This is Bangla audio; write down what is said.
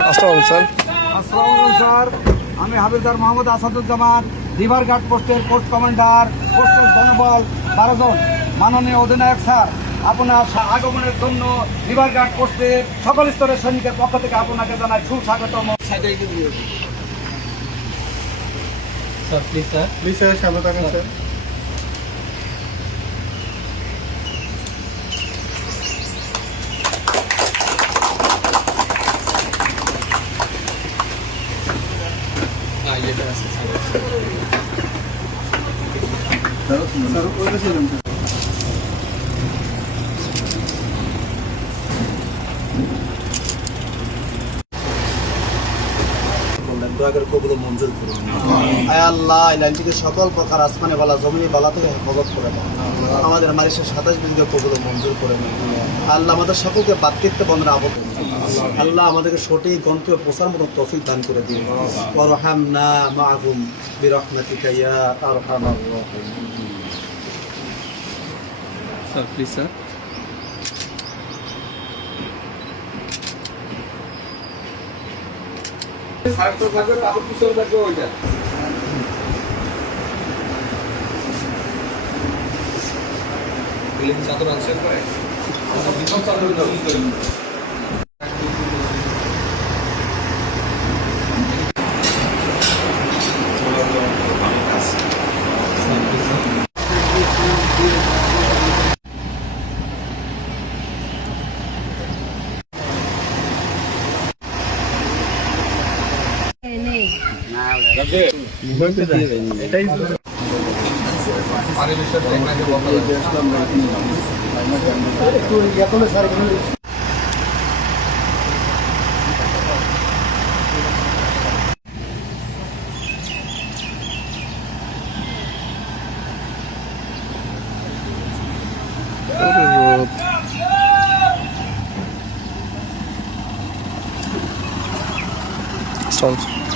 আসসালামু স্যার। আসসালামু স্যার, আমি হাবিলদার মোহাম্মদ আসাদুজ্জামান, রিভারঘাট পোস্টের পোস্ট কমান্ডার, পোস্টের জনবল 12 জন। মাননীয় অধিনায়ক স্যার, আপনার আগমনের জন্য রিভারঘাট পোস্টের সকল স্তরের সৈনিকের পক্ষ থেকে আপনাকে জানাই সুস্বাগতম। স্যার প্লিজ স্যার সামনে থাকেন স্যার। দয়া করে কবুল মঞ্জুর করুন। আয় আল্লাহ, এই লাইনটিকে সকল প্রকার আসমানে বালা জমিনে বালা থেকে হেফাজত করে দেন। আমাদের মারিসের 27 বিন্দু কবুল মঞ্জুর করে নেন। আল্লাহ আমাদের সকলকে বাতৃত্ব বন্ধনে আবদ্ধ করুন। আল্লাহ আমাদেরকে সঠিক গন্তব্যে পৌঁছার মতো তৌফিক দান করে দিন। ওয়ারহামনা মাআহুম বিরহমাতিকা ইয়া আরহামার রাহিমিন। Sir please sir. স্যার তো থাকবে, তারপর পিছনে থাকবে ওইটা। চাদর আনসার করে এটাই Sounds.